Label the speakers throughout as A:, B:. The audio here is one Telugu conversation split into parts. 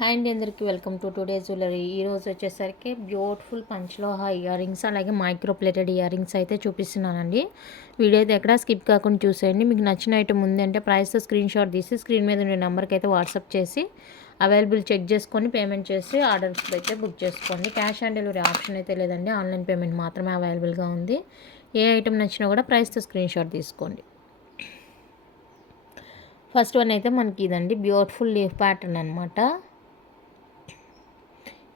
A: హాయ్ అండి అందరికీ. Welcome to today jewellery. ఈరోజు వచ్చేసరికి బ్యూటిఫుల్ పంచలోహ ఇయర్ రింగ్స్ అలాగే మైక్రో ప్లేటెడ్ ఇయర్ రింగ్స్ అయితే చూపిస్తున్నానండి. వీడియో అయితే ఎక్కడ స్కిప్ కాకుండా చూసేయండి. మీకు నచ్చిన ఐటమ్ ఉంది అంటే ప్రైస్ స్క్రీన్ షాట్ తీసి స్క్రీన్ మీద ఉండే నెంబర్కి అయితే వాట్సాప్ చేసి అవైలబుల్ చెక్ చేసుకొని పేమెంట్ చేసి ఆర్డర్స్ అయితే బుక్ చేసుకోండి. క్యాష్ ఆన్ డెలివరీ ఆప్షన్ అయితే లేదండి. ఆన్లైన్ పేమెంట్ మాత్రమే అవైలబుల్గా ఉంది. ఏ ఐటమ్ నచ్చినా కూడా ప్రైస్తో స్క్రీన్ షాట్ తీసుకోండి. ఫస్ట్ వన్ అయితే మనకి ఇదండి. బ్యూటిఫుల్ లీఫ్ ప్యాటర్న్ అనమాట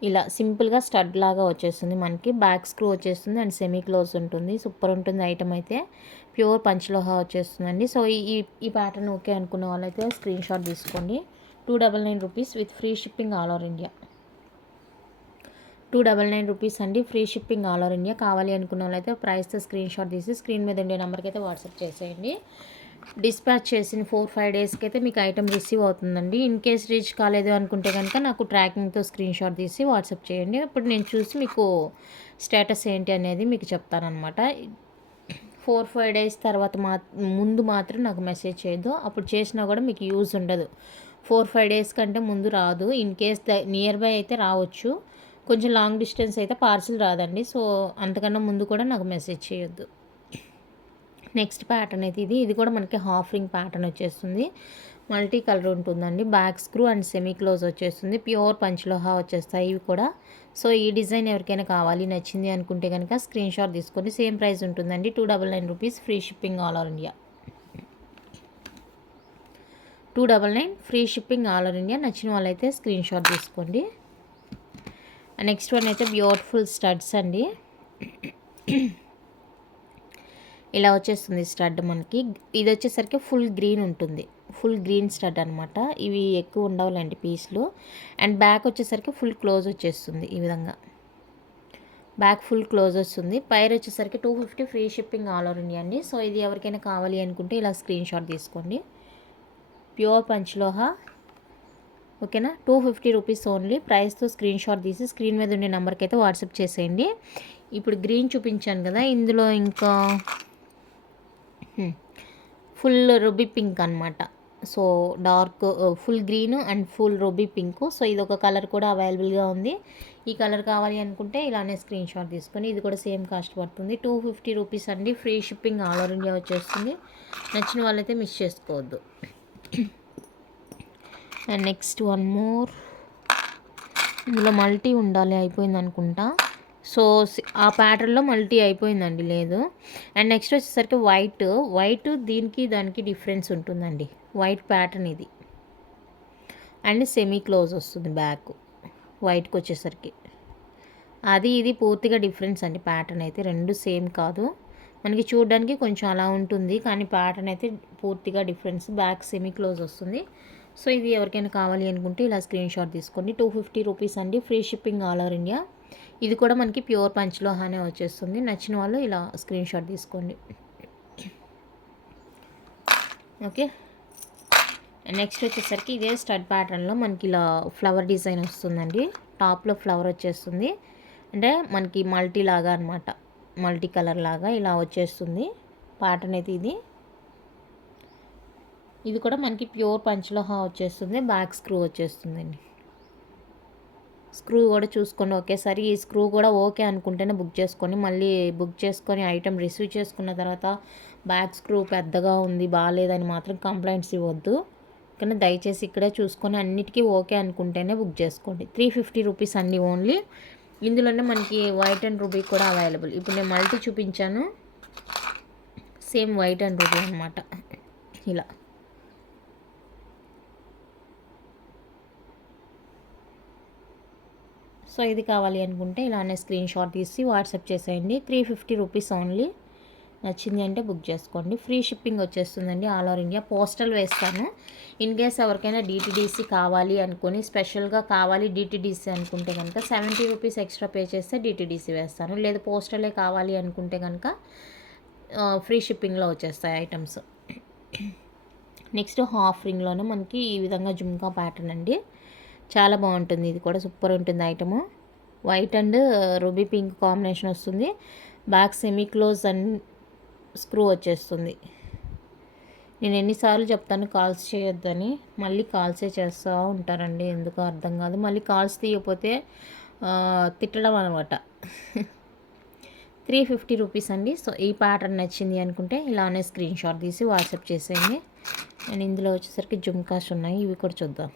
A: ఇలా సింపుల్గా స్టడ్ లాగా వచ్చేస్తుంది. మనకి బ్యాక్ స్క్రూ వచ్చేస్తుంది అండ్ సెమీ క్లోజ్ ఉంటుంది. సూపర్ ఉంటుంది ఐటమ్ అయితే. ప్యూర్ పంచలోహా వచ్చేస్తుందండి. సో ఈ ఈ ప్యాటర్న్ ఓకే అనుకున్న వాళ్ళైతే స్క్రీన్ షాట్ తీసుకోండి. Two double nine rupees with free shipping all over India. Two double nine rupees అండి. Free shipping all over India. కావాలి అనుకున్న వాళ్ళైతే ప్రైస్తో స్క్రీన్ షాట్ తీసి స్క్రీన్ మీద ఉండే నెంబర్కి అయితే వాట్సాప్ చేసేయండి. డిస్పాచ్ చేసిన ఫోర్ ఫైవ్ డేస్కి అయితే మీకు ఐటమ్ రిసీవ్ అవుతుందండి. ఇన్ కేస్ రీచ్ కాలేదు అనుకుంటే కనుక నాకు ట్రాకింగ్తో స్క్రీన్ షాట్ తీసి వాట్సాప్ చేయండి. అప్పుడు నేను చూసి మీకు స్టేటస్ ఏంటి అనేది మీకు చెప్తానమాట ఫోర్ ఫైవ్ డేస్ తర్వాత మా ముందు మాత్రం నాకు మెసేజ్ చేయొద్దు. అప్పుడు చేసినా కూడా మీకు యూజ్ ఉండదు. ఫోర్ ఫైవ్ డేస్ కంటే ముందు రాదు. In case the nearby అయితే రావచ్చు. కొంచెం లాంగ్ డిస్టెన్స్ అయితే పార్సిల్ రాదండి. సో అంతకన్నా ముందు కూడా నాకు మెసేజ్ చేయొద్దు. నెక్స్ట్ ప్యాటర్న్ అయితే ఇది. ఇది కూడా మనకి హాఫ్ రింగ్ ప్యాటర్న్ వచ్చేస్తుంది. మల్టీ కలర్ ఉంటుందండి. Back screw and semi close వచ్చేస్తుంది. ప్యూర్ పంచలోహా వచ్చేస్తాయి ఇవి కూడా. సో ఈ డిజైన్ ఎవరికైనా కావాలి నచ్చింది అనుకుంటే కనుక స్క్రీన్ షాట్ తీసుకొని సేమ్ ప్రైస్ ఉంటుందండి. Two double nine rupees free shipping all over India two double nine free shipping all over India నచ్చిన వాళ్ళైతే స్క్రీన్ షాట్ తీసుకోండి. నెక్స్ట్ వన్ అయితే బ్యూటిఫుల్ స్టడ్స్ అండి. ఇలా వచ్చేస్తుంది స్టడ్ మనకి. ఇది వచ్చేసరికి ఫుల్ గ్రీన్ ఉంటుంది. ఫుల్ గ్రీన్ స్టడ్ అనమాట ఇవి ఎక్కువ ఉండవులేండి పీస్లు. అండ్ బ్యాక్ వచ్చేసరికి ఫుల్ క్లోజ్ వచ్చేస్తుంది ఈ విధంగా. బ్యాక్ ఫుల్ క్లోజ్ వస్తుంది. పైర్ వచ్చేసరికి two fifty free shipping all over India అండి. సో ఇది ఎవరికైనా కావాలి అనుకుంటే ఇలా స్క్రీన్ షాట్ తీసుకోండి. ప్యూర్ పంచలోహ ఓకేనా? Two fifty rupees only. ప్రైస్తో స్క్రీన్ షాట్ తీసి స్క్రీన్ మీద ఉండే నెంబర్కి అయితే వాట్సాప్ చేసేయండి. ఇప్పుడు గ్రీన్ చూపించాను కదా. ఇందులో ఇంకా ఫుల్ రుబీ పింక్ అనమాట so dark full green and full ruby pink so ఇది ఒక కలర్ కూడా అవైలబుల్గా ఉంది. ఈ కలర్ కావాలి అనుకుంటే ఇలానే స్క్రీన్ షాట్ తీసుకొని ఇది కూడా సేమ్ కాస్ట్ పడుతుంది. టూ ఫిఫ్టీ రూపీస్ అండి. Free shipping all over India వచ్చేస్తుంది. నచ్చిన వాళ్ళైతే మిస్ చేసుకోవద్దు. అండ్ నెక్స్ట్ వన్ మోర్ ఇందులో మల్టీ ఉండాలి అయిపోయింది అనుకుంటా. సో ఆ ప్యాటర్న్లో మల్టీ అయిపోయిందండి లేదు. అండ్ నెక్స్ట్ వచ్చేసరికి వైట్ వైట్ దీనికి దానికి డిఫరెన్స్ ఉంటుందండి. వైట్ ప్యాటర్న్ ఇది. అండ్ సెమీ క్లోజ్ వస్తుంది బ్యాక్ వైట్కి వచ్చేసరికి. అది ఇది పూర్తిగా డిఫరెన్స్ అండి ప్యాటర్న్ అయితే. రెండు సేమ్ కాదు. మనకి చూడడానికి కొంచెం అలా ఉంటుంది. కానీ ప్యాటర్న్ అయితే పూర్తిగా డిఫరెన్స్ బ్యాక్ సెమీ క్లోజ్ వస్తుంది. సో ఇది ఎవరికైనా కావాలి అనుకుంటే ఇలా స్క్రీన్ షాట్ తీసుకోండి. టూ ఫిఫ్టీ రూపీస్ అండి. Free shipping all over India ఇది కూడా మనకి ప్యూర్ పంచలోహానే వచ్చేస్తుంది. నచ్చిన వాళ్ళు ఇలా స్క్రీన్ షాట్ తీసుకోండి. ఓకే. నెక్స్ట్ వచ్చేసరికి ఇదే స్టడ్ ప్యాటర్న్లో మనకి ఇలా ఫ్లవర్ డిజైన్ వస్తుందండి. టాప్లో ఫ్లవర్ వచ్చేస్తుంది. అంటే మనకి మల్టీ లాగా అనమాట మల్టీ కలర్ లాగా ఇలా వచ్చేస్తుంది. ప్యాటర్న్ అయితే ఇది. ఇది కూడా మనకి ప్యూర్ పంచలోహా వచ్చేస్తుంది. బ్యాక్ స్క్రూ వచ్చేస్తుందండి. స్క్రూ కూడా చూసుకోండి. ఒకేసారి ఈ స్క్రూ కూడా ఓకే అనుకుంటేనే బుక్ చేసుకొని మళ్ళీ బుక్ చేసుకొని ఐటెం రిసీవ్ చేసుకున్న తర్వాత బ్యాక్ స్క్రూ పెద్దగా ఉంది బాగాలేదని మాత్రం కంప్లైంట్స్ ఇవ్వద్దు. కానీ దయచేసి ఇక్కడే చూసుకొని అన్నిటికీ ఓకే అనుకుంటేనే బుక్ చేసుకోండి. త్రీ ఫిఫ్టీ రూపీస్ అండి ఓన్లీ. ఇందులోనే మనకి వైట్ అండ్ రూబీ కూడా అవైలబుల్. ఇప్పుడు నేను మల్టీ చూపించాను. సేమ్ వైట్ అండ్ రూబీ అనమాట ఇలా. సో ఇది కావాలి అనుకుంటే ఇలానే స్క్రీన్ షాట్ తీసి వాట్సాప్ చేసేయండి. Three fifty rupees only. నచ్చింది అంటే బుక్ చేసుకోండి. ఫ్రీ షిప్పింగ్ వచ్చేస్తుందండి ఆల్ ఓవర్ ఇండియా. పోస్టల్ వేస్తాను. ఇన్ కేస్ ఎవరికైనా డిటీడీసీ కావాలి అనుకుని స్పెషల్గా కావాలి డిటీడీసీ అనుకుంటే కనుక సెవెంటీ రూపీస్ ఎక్స్ట్రా పే చేస్తే డిటీడీసీ వేస్తాను. లేదు పోస్టలే కావాలి అనుకుంటే కనుక ఫ్రీ షిప్పింగ్లో వచ్చేస్తాయి ఐటమ్స్. నెక్స్ట్ హాఫ్ రింగ్లోనే మనకి ఈ విధంగా జుమ్కా ప్యాటర్న్ అండి. చాలా బాగుంటుంది. ఇది కూడా సూపర్ ఉంటుంది item. White and ruby pink combination వస్తుంది. Back semi close and screw వచ్చేస్తుంది. నేను ఎన్నిసార్లు చెప్తాను కాల్స్ చేయొద్దని. మళ్ళీ కాల్సే చేస్తూ ఉంటారండి. ఎందుకు అర్థం కాదు. మళ్ళీ కాల్స్ తీయకపోతే తిట్టడం అనమాట. త్రీ ఫిఫ్టీ రూపీస్ అండి. సో ఈ ప్యాటర్న్ నచ్చింది అనుకుంటే ఇలానే స్క్రీన్ షాట్ తీసి వాట్సాప్ చేసేయండి. అండ్ ఇందులో వచ్చేసరికి జుమ్కాస్ ఉన్నాయి. ఇవి కూడా చూద్దాం.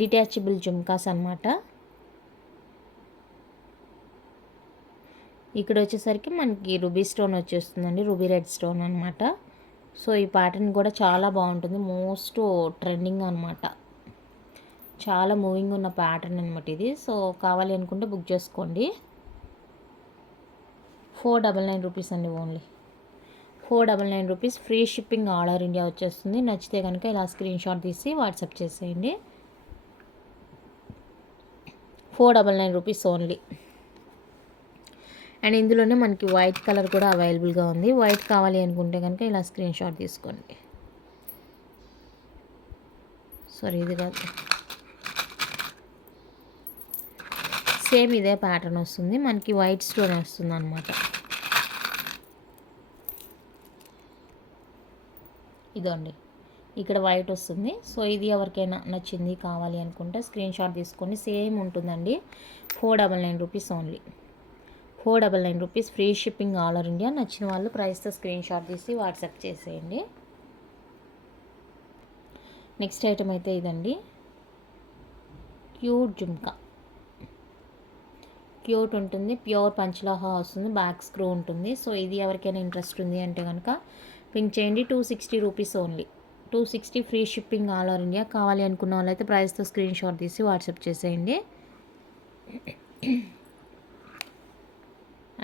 A: డిటాచబుల్ జుమ్కాస్ అనమాట ఇక్కడ వచ్చేసరికి మనకి రూబీ స్టోన్ వచ్చేస్తుందండి రూబీ రెడ్ స్టోన్ అనమాట సో ఈ ప్యాటర్న్ కూడా చాలా బాగుంటుంది మోస్ట్ ట్రెండింగ్ అనమాట చాలా మూవింగ్ ఉన్న ప్యాటర్న్ అనమాట ఇది. సో కావాలి అనుకుంటే బుక్ చేసుకోండి. ఫోర్ డబల్ నైన్ రూపీస్ అండి only. Four double nine rupees free shipping order India వచ్చేస్తుంది. నచ్చితే కనుక ఇలా స్క్రీన్ షాట్ తీసి వాట్సాప్ చేసేయండి. Four double nine rupees only. And ఇందులోనే మనకి వైట్ కలర్ కూడా అవైలబుల్గా ఉంది. వైట్ కావాలి అనుకుంటే కనుక ఇలా స్క్రీన్ షాట్ తీసుకోండి. సారీ ఇది కాదు. సేమ్ ఇదే ప్యాటర్న్ వస్తుంది. మనకి వైట్ స్టోన్ వస్తుంది అనమాట ఇదండి ఇక్కడ వైట్ వస్తుంది. సో ఇది ఎవరికైనా నచ్చింది కావాలి అనుకుంటే స్క్రీన్ షాట్ తీసుకొని సేమ్ ఉంటుందండి. Four double nine rupees only four double nine rupees free shipping all over India నచ్చిన వాళ్ళు ప్రైస్తో స్క్రీన్ షాట్ తీసి వాట్సాప్ చేసేయండి. నెక్స్ట్ ఐటమ్ అయితే ఇదండి. క్యూట్ జుమ్కా క్యూట్ ఉంటుంది. ప్యూర్ పంచలాహా వస్తుంది. బ్యాక్ స్క్రూ ఉంటుంది. సో ఇది ఎవరికైనా ఇంట్రెస్ట్ ఉంది అంటే కనుక పింక్ చేయండి. Two sixty rupees only two sixty free shipping all over India కావాలి అనుకున్న వాళ్ళైతే ప్రైస్తో స్క్రీన్ షాట్ తీసి వాట్సాప్ చేసేయండి.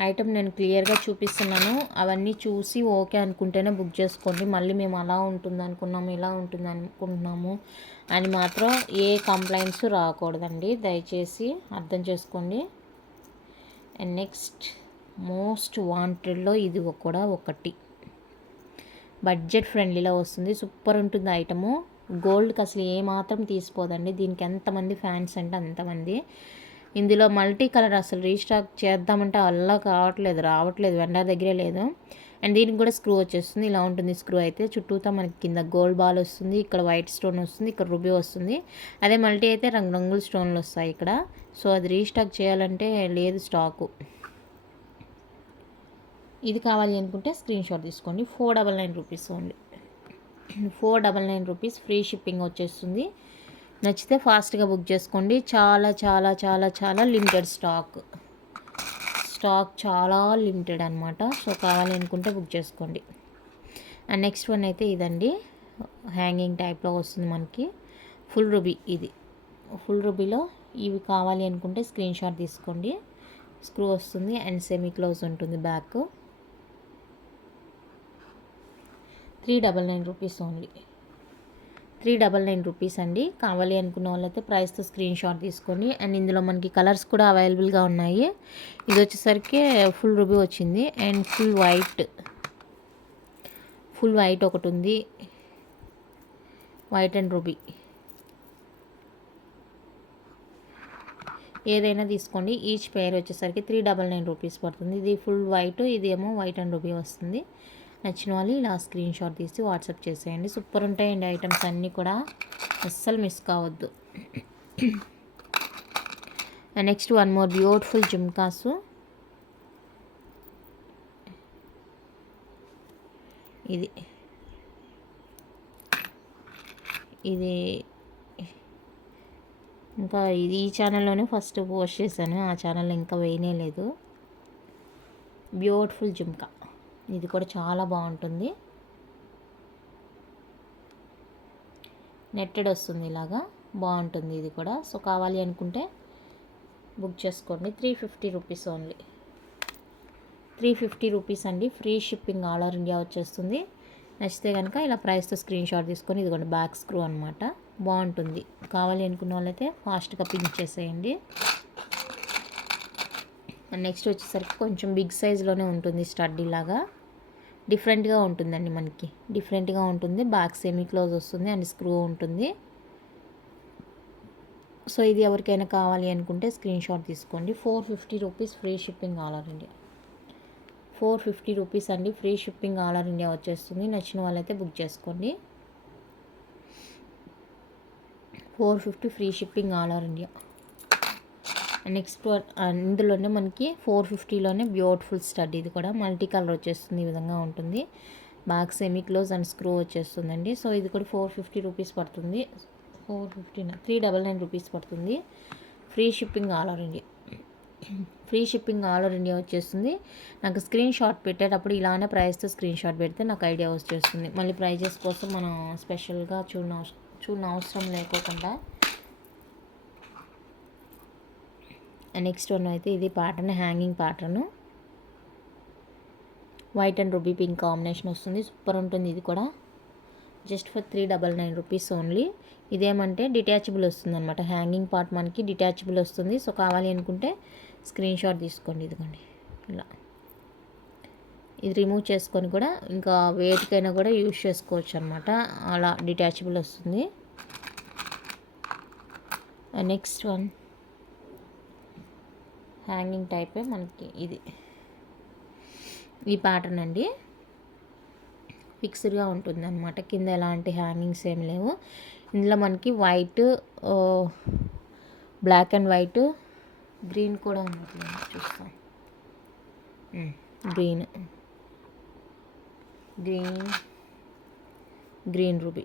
A: ఐటమ్ నేను క్లియర్గా చూపిస్తున్నాను. అవన్నీ చూసి ఓకే అనుకుంటేనే బుక్ చేసుకోండి. మళ్ళీ మేము అలా ఉంటుంది అనుకున్నాము ఇలా ఉంటుంది అనుకుంటున్నాము అని మాత్రం ఏ కంప్లైంట్స్ రాకూడదండి. దయచేసి అర్థం చేసుకోండి. అండ్ నెక్స్ట్ మోస్ట్ వాంటెడ్లో ఇది కూడా ఒకటి. బడ్జెట్ ఫ్రెండ్లీలో వస్తుంది. సూపర్ ఉంటుంది ఐటము. గోల్డ్కి అసలు ఏమాత్రం తీసిపోదండి. దీనికి ఎంతమంది ఫ్యాన్స్ అంటే అంతమంది ఇందులో మల్టీ కలర్ అసలు రీస్టాక్ చేద్దామంటే అల్లా కావట్లేదు రావట్లేదు వెండర్ దగ్గరే లేదు. అండ్ దీనికి కూడా స్క్రూ వచ్చేస్తుంది. ఇలా ఉంటుంది స్క్రూ అయితే. చుట్టూతో మనకి కింద గోల్డ్ బాల్ వస్తుంది ఇక్కడ వైట్ స్టోన్ వస్తుంది ఇక్కడ రుబీ వస్తుంది. అదే మల్టీ అయితే రంగురంగుల స్టోన్లు వస్తాయి ఇక్కడ. సో అది రీస్టాక్ చేయాలంటే లేదు స్టాకు. ఇది కావాలి అనుకుంటే స్క్రీన్ షాట్ తీసుకోండి. Four double nine rupees only. Four double nine rupees free shipping వచ్చేస్తుంది. నచ్చితే ఫాస్ట్గా బుక్ చేసుకోండి. చాలా చాలా చాలా చాలా లిమిటెడ్ స్టాక్. స్టాక్ చాలా లిమిటెడ్ అనమాట సో కావాలి అనుకుంటే బుక్ చేసుకోండి. అండ్ నెక్స్ట్ వన్ అయితే ఇదండి. హ్యాంగింగ్ టైప్లో వస్తుంది మనకి. ఫుల్ రుబీ ఇది. ఫుల్ రుబీలో ఇవి కావాలి అనుకుంటే స్క్రీన్ షాట్ తీసుకోండి. స్క్రూ వస్తుంది అండ్ సెమీ క్లోజ్ ఉంటుంది back. Three double nine rupees only. Three double nine rupees అండి. కావాలి అనుకున్న వాళ్ళైతే ప్రైస్తో స్క్రీన్ షాట్ తీసుకొని అండ్ ఇందులో మనకి కలర్స్ కూడా అవైలబుల్గా ఉన్నాయి. ఇది వచ్చేసరికి ఫుల్ రూబీ వచ్చింది. And full white full white ఒకటి ఉంది. వైట్ అండ్ రూబీ ఏదైనా తీసుకోండి. ఈచ్ పేర్ వచ్చేసరికి త్రీ డబల్ నైన్ రూపీస్ పడుతుంది. ఇది ఫుల్ వైట్ ఇది ఏమో వైట్ అండ్ రూబీ వస్తుంది. నచ్చిన వాళ్ళు ఇలా స్క్రీన్ షాట్ తీసి వాట్సాప్ చేసేయండి. సూపర్ ఉంటాయండి ఐటమ్స్ అన్నీ కూడా. అస్సలు మిస్ కావద్దు. Next one more beautiful jhumkas. ఇది. ఇది ఇంకా ఇది ఈ ఛానల్లోనే ఫస్ట్ పోస్ట్ చేశాను. ఆ ఛానల్లో ఇంకా వేయనే లేదు. బ్యూటిఫుల్ జుమ్కా. ఇది కూడా చాలా బాగుంటుంది. నెట్టెడ్ వస్తుంది ఇలాగా. బాగుంటుంది ఇది కూడా. సో కావాలి అనుకుంటే బుక్ చేసుకోండి. Three fifty rupees only. Three fifty rupees అండి. Free shipping all over India వచ్చేస్తుంది. నచ్చితే కనుక ఇలా ప్రైస్తో స్క్రీన్ షాట్ తీసుకొని ఇదిగోండి బ్యాక్ స్క్రూ అనమాట బాగుంటుంది. కావాలి అనుకున్న వాళ్ళైతే ఫాస్ట్గా పింక్ చేసేయండి. నెక్స్ట్ వచ్చేసరికి కొంచెం బిగ్ సైజ్లోనే ఉంటుంది స్టడ్డీ లాగా. డిఫరెంట్గా ఉంటుందండి మనకి. డిఫరెంట్గా ఉంటుంది. బ్యాక్ సెమీ క్లోజ్ వస్తుంది అండ్ స్క్రూ ఉంటుంది. సో ఇది ఎవరికైనా కావాలి అనుకుంటే స్క్రీన్ షాట్ తీసుకోండి. Four fifty rupees free shipping all over India. Four fifty rupees అండి. Free shipping all over India వచ్చేస్తుంది. నచ్చిన వాళ్ళైతే బుక్ చేసుకోండి. Four fifty free shipping all over India. Next ఇందులోనే మనకి ఫోర్ ఫిఫ్టీలోనే బ్యూటిఫుల్ స్టడ్ ఇది కూడా. మల్టీ కలర్ వచ్చేస్తుంది ఈ విధంగా ఉంటుంది. Back semi close and screw వచ్చేస్తుందండి. సో ఇది కూడా ఫోర్ ఫిఫ్టీ రూపీస్ పడుతుంది. Four fifty three double nine rupees పడుతుంది. Free shipping all over India. Free shipping all over India వచ్చేస్తుంది. నాకు స్క్రీన్ షాట్ పెట్టేటప్పుడు ఇలానే ప్రైస్తో స్క్రీన్ షాట్ పెడితే నాకు ఐడియా వచ్చేస్తుంది. మళ్ళీ ప్రైజెస్ కోసం మనం స్పెషల్గా చూడ చూడనవసరం లేకోకుండా నెక్స్ట్ వన్ అయితే ఇది pattern hanging pattern white and ruby pink combination వస్తుంది. సూపర్ ఉంటుంది ఇది కూడా. Just for three double nine rupees only ఇదేమంటే detachable వస్తుంది అనమాట హ్యాంగింగ్ పార్ట్ మనకి డిటాచబుల్ వస్తుంది. సో కావాలి అనుకుంటే స్క్రీన్ షాట్ తీసుకోండి ఇదిగోండి. ఇలా. ఇది రిమూవ్ చేసుకొని కూడా ఇంకా వేటికైనా కూడా యూజ్ చేసుకోవచ్చు అనమాట అలా డిటాచబుల్ వస్తుంది. నెక్స్ట్ వన్ హ్యాంగింగ్ టైపే మనకి ఇది. ఈ ప్యాటర్న్ అండి. ఫిక్స్డ్గా ఉంటుంది అనమాట కింద ఎలాంటి హ్యాంగింగ్స్ ఏం లేవు. ఇందులో మనకి white black and white green కూడా ఉంటుంది చూస్తాం. Green green green ruby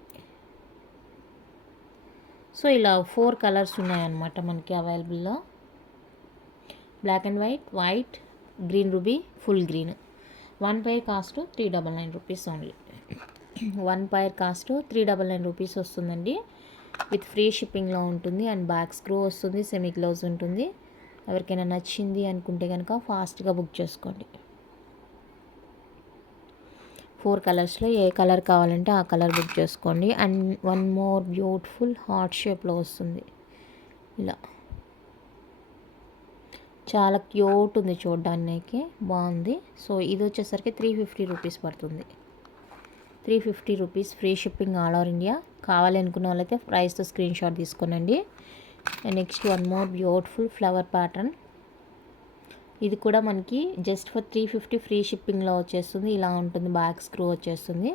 A: so ఇలా ఫోర్ కలర్స్ ఉన్నాయన్నమాట మనకి అవైలబుల్లో black and white white green ruby full green one pair cost three double nine rupees only one pair cost three double nine rupees వస్తుందండి. విత్ ఫ్రీ షిప్పింగ్లో ఉంటుంది అండ్ బ్యాక్ స్క్రూ వస్తుంది సెమీ గ్లౌజ్ ఉంటుంది. ఎవరికైనా నచ్చింది అనుకుంటే కనుక ఫాస్ట్గా బుక్ చేసుకోండి. ఫోర్ కలర్స్లో ఏ కలర్ కావాలంటే ఆ కలర్ బుక్ చేసుకోండి. And one more beautiful heart షేప్లో వస్తుంది. ఇలా. చాలా క్యూట్ ఉంది చూడడానికి బాగుంది. సో ఇది వచ్చేసరికి త్రీ ఫిఫ్టీ రూపీస్ పడుతుంది. Three fifty rupees free shipping all over India కావాలి అనుకున్న వాళ్ళైతే ప్రైస్తో screen shot తీసుకోనండి. Next one more beautiful flower pattern ఇది కూడా మనకి just for three fifty free షిప్పింగ్లో వచ్చేస్తుంది. ఇలా ఉంటుంది బ్యాక్ స్క్రూ వచ్చేస్తుంది.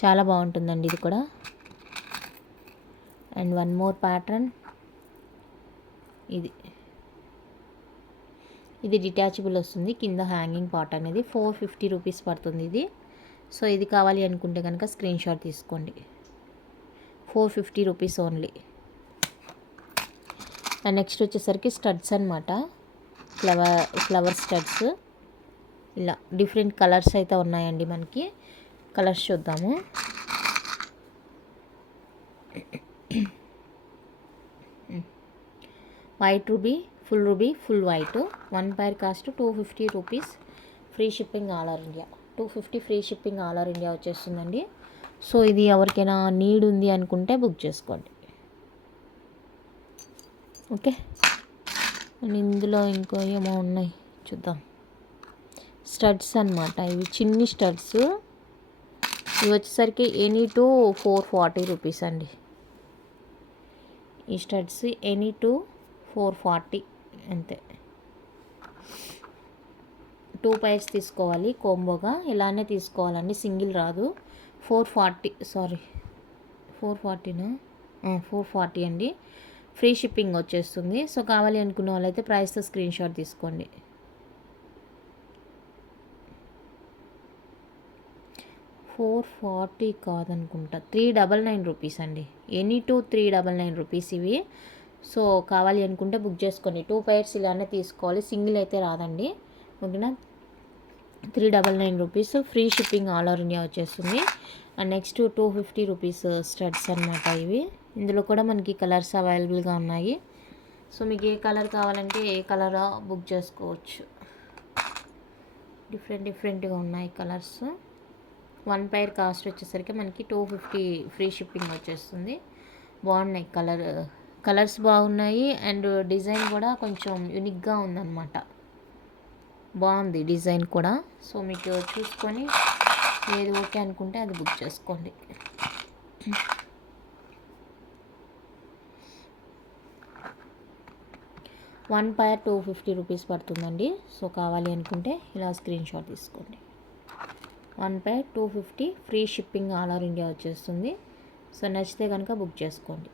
A: చాలా బాగుంటుందండి ఇది కూడా. అండ్ వన్ మోర్ ప్యాటర్న్ ఇది. ఇది డిటాచబుల్ వస్తుంది. కింద హ్యాంగింగ్ పాట్ అనేది ఫోర్ ఫిఫ్టీ రూపీస్ పడుతుంది ఇది. సో ఇది కావాలి అనుకుంటే కనుక స్క్రీన్ షాట్ తీసుకోండి. Four fifty rupees only and next వచ్చేసరికి స్టడ్స్ అనమాట ఫ్లవర్ ఫ్లవర్ స్టడ్స్ ఇలా డిఫరెంట్ కలర్స్ అయితే ఉన్నాయండి మనకి. కలర్స్ చూద్దాము. Hmm. White ruby full ruby full white. One pair cost two fifty rupees. Free shipping all over India. Two fifty free shipping all over India వచ్చేస్తుందండి. సో ఇది ఎవరికైనా నీడ్ ఉంది అనుకుంటే బుక్ చేసుకోండి. ఓకే? ఇందులో ఇంకో ఏమో ఉన్నాయి. చూద్దాం. స్టడ్స్ అనమాట ఇవి చిన్ని స్టడ్స్. ఇవి వచ్చేసరికి any two four forty rupees అండి. ఈ studs any two four forty. అంతే. టూ పైర్స్ తీసుకోవాలి కోంబోగా ఇలానే తీసుకోవాలండి సింగిల్ రాదు. ఫోర్ ఫార్టీ సారీ ఫోర్ ఫార్టీనా ఫోర్ ఫార్టీ అండి. ఫ్రీ షిప్పింగ్ వచ్చేస్తుంది. సో కావాలి అనుకున్న వాళ్ళైతే ప్రైస్తో స్క్రీన్ షాట్ తీసుకోండి. ఫోర్ ఫార్టీ కాదనుకుంటా. త్రీ డబల్ నైన్ రూపీస్ అండి. Any two three double nine rupees ఇవి. సో కావాలి అనుకుంటే బుక్ చేసుకోండి. టూ పైర్స్ ఇలానే తీసుకోవాలి. సింగిల్ అయితే రాదండి. ఓకేనా? Three double nine rupees. Free shipping all over India వచ్చేస్తుంది. And next two fifty rupees uh, studs అనమాట ఇవి. ఇందులో కూడా మనకి కలర్స్ అవైలబుల్గా ఉన్నాయి. సో మీకు ఏ కలర్ కావాలంటే ఏ కలర్ బుక్ చేసుకోవచ్చు. డిఫరెంట్ డిఫరెంట్గా ఉన్నాయి కలర్స్. వన్ పైర్ కాస్ట్ వచ్చేసరికి మనకి టూ ఫిఫ్టీ ఫ్రీ షిప్పింగ్ వచ్చేస్తుంది. బాగున్నాయి కలర్ కలర్స్ బాగున్నాయి అండ్ డిజైన్ కూడా కొంచెం యూనిక్గా ఉందన్నమాట. బాగుంది డిజైన్ కూడా. సో మీకు చూసుకొని ఏది ఓకే అనుకుంటే అది బుక్ చేసుకోండి. One pair two fifty rupees పడుతుందండి. సో కావాలి అనుకుంటే ఇలా స్క్రీన్ షాట్ తీసుకోండి. One pair two fifty free shipping all over India వచ్చేస్తుంది. సో నచ్చితే కనుక బుక్ చేసుకోండి.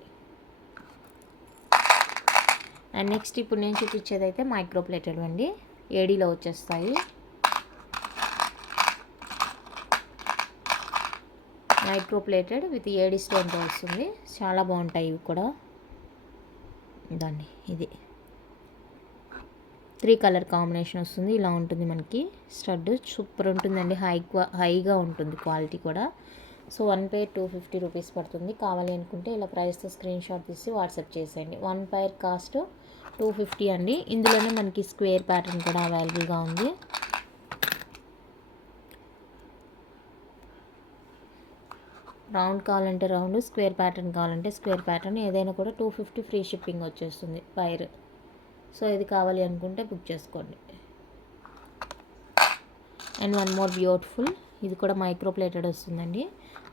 A: అండ్ నెక్స్ట్ ఇప్పుడు నేను చూపించేది అయితే మైక్రో ప్లేటెడ్ అండి. ఏడీలో వచ్చేస్తాయి. మైక్రో ప్లేటెడ్ విత్ ఏడీ స్టోన్తో వస్తుంది. చాలా బాగుంటాయి ఇవి కూడా. దాన్ని ఇది. త్రీ కలర్ కాంబినేషన్ వస్తుంది. ఇలా ఉంటుంది మనకి స్టడ్. సూపర్ ఉంటుందండి. హై హైగా ఉంటుంది క్వాలిటీ కూడా. So one pair two fifty rupees పడుతుంది. కావాలి అనుకుంటే ఇలా ప్రైస్తో స్క్రీన్ షాట్ తీసి వాట్సాప్ చేసేయండి. One pair cost two fifty అండి. ఇందులోనే మనకి స్క్వేర్ ప్యాటర్న్ కూడా అవైలబుల్గా ఉంది. రౌండ్ కావాలంటే రౌండ్ స్క్వేర్ ప్యాటర్న్ కావాలంటే స్క్వేర్ ప్యాటర్న్. ఏదైనా కూడా టూ ఫిఫ్టీ ఫ్రీ షిప్పింగ్ వచ్చేస్తుంది వైర్. సో ఇది కావాలి అనుకుంటే బుక్ చేసుకోండి. And one more beautiful. ఇది కూడా మైక్రో ప్లేటెడ్ వస్తుందండి.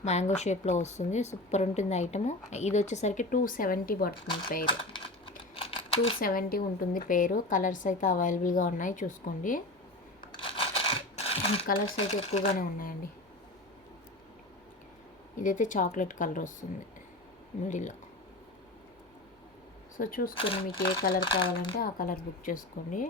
A: మ్యాంగో షేప్లో వస్తుంది. సూపర్ ఉంటుంది ఐటము. ఇది వచ్చేసరికి టూ సెవెంటీ పడుతుంది పేరు. టూ సెవెంటీ ఉంటుంది పేరు. కలర్స్ అయితే అవైలబుల్గా ఉన్నాయి చూసుకోండి. కలర్స్ అయితే ఎక్కువగానే ఉన్నాయండి. ఇదైతే చాక్లెట్ కలర్ వస్తుంది మిడిల్లో. సో చూసుకొని మీకు ఏ కలర్ కావాలంటే ఆ కలర్ బుక్ చేసుకోండి.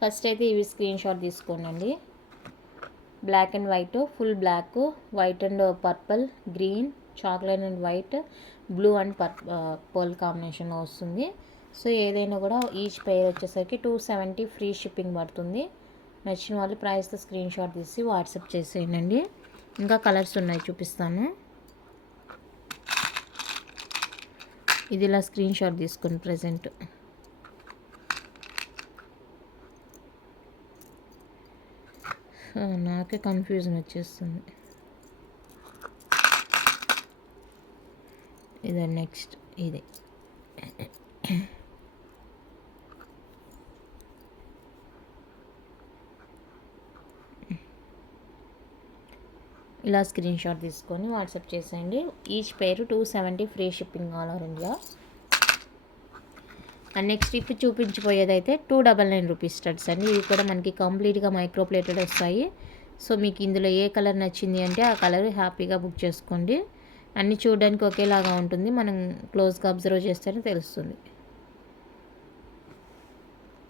A: ఫస్ట్ అయితే ఇవి స్క్రీన్ షాట్ తీసుకోండి black and white full black white and purple green chocolate and white blue and per pearl కాంబినేషన్లో వస్తుంది. సో ఏదైనా కూడా ఈచ్ పేర్ వచ్చేసరికి టూ సెవెంటీ ఫ్రీ షిప్పింగ్ పడుతుంది. నచ్చిన వాళ్ళు ప్రైస్తో స్క్రీన్ షాట్ తీసి వాట్సాప్ చేసేయండి. ఇంకా కలర్స్ ఉన్నాయి చూపిస్తాను. ఇది ఇలా స్క్రీన్ షాట్ తీసుకుని ప్రజెంట్ నాకే కన్ఫ్యూజన్ వచ్చేస్తుంది. ఇది నెక్స్ట్ ఇది. ఇలా స్క్రీన్ షాట్ తీసుకొని వాట్సాప్ చేసేయండి. Each pair two seventy free shipping all over India next ఇప్పుడు చూపించిపోయేది అయితే two double nine rupees studs అండి. ఇవి కూడా మనకి కంప్లీట్గా మైక్రో ప్లేటెడ్ వస్తాయి. సో మీకు ఇందులో ఏ కలర్ నచ్చింది అంటే ఆ కలర్ హ్యాపీగా బుక్ చేసుకోండి. అన్నీ చూడడానికి ఒకేలాగా ఉంటుంది. మనం క్లోజ్గా అబ్జర్వ్ చేస్తేనే తెలుస్తుంది.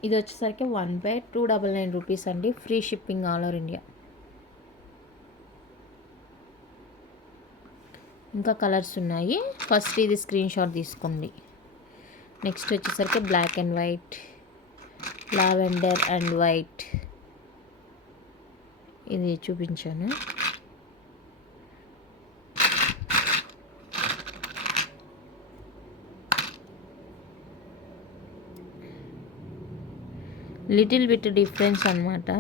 A: ఇది వచ్చేసరికి one by two double nine rupees అండి. Free shipping all over India. ఇంకా కలర్స్ ఉన్నాయి. ఫస్ట్ ఇది స్క్రీన్ షాట్ తీసుకోండి. నెక్స్ట్ వచ్చేసరికి black and white lavender and white. ఇది చూపించాను. లిటిల్ బిట్ డిఫరెన్స్ అనమాట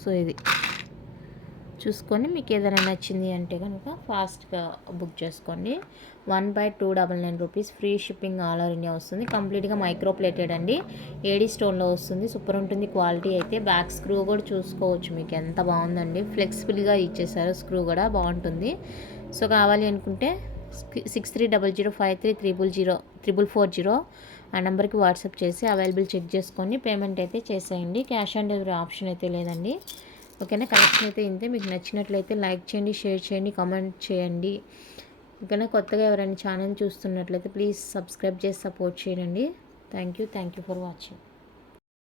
A: సో ఇది. చూసుకొని మీకు ఏదైనా నచ్చింది అంటే కనుక ఫాస్ట్గా బుక్ చేసుకోండి. One by two double nine rupees free shipping all over India వస్తుంది. కంప్లీట్గా మైక్రో ప్లేటెడ్ అండి. ఏడీ స్టోన్లో వస్తుంది. సూపర్ ఉంటుంది. క్వాలిటీ అయితే బ్యాక్ స్క్రూ కూడా చూసుకోవచ్చు మీకు. ఎంత బాగుందండి. ఫ్లెక్సిబుల్గా ఇచ్చేసారు. స్క్రూ కూడా బాగుంటుంది. సో కావాలి అనుకుంటే six three double zero five three triple zero triple four zero ఆ నెంబర్కి వాట్సాప్ చేసి అవైలబుల్ చెక్ చేసుకొని పేమెంట్ అయితే చేసేయండి. క్యాష్ ఆన్ డెలివరీ ఆప్షన్ అయితే లేదండి. ఓకేనా? కలెక్షన్ అయితే ఇంతే. మీకు నచ్చినట్లయితే లైక్ చేయండి షేర్ చేయండి కామెంట్ చేయండి. ఓకేనా? కొత్తగా ఎవరైనా ఛానల్ చూస్తున్నట్లయితే ప్లీజ్ సబ్స్క్రైబ్ చేసి సపోర్ట్ చేయండి. Thank you. Thank you for watching.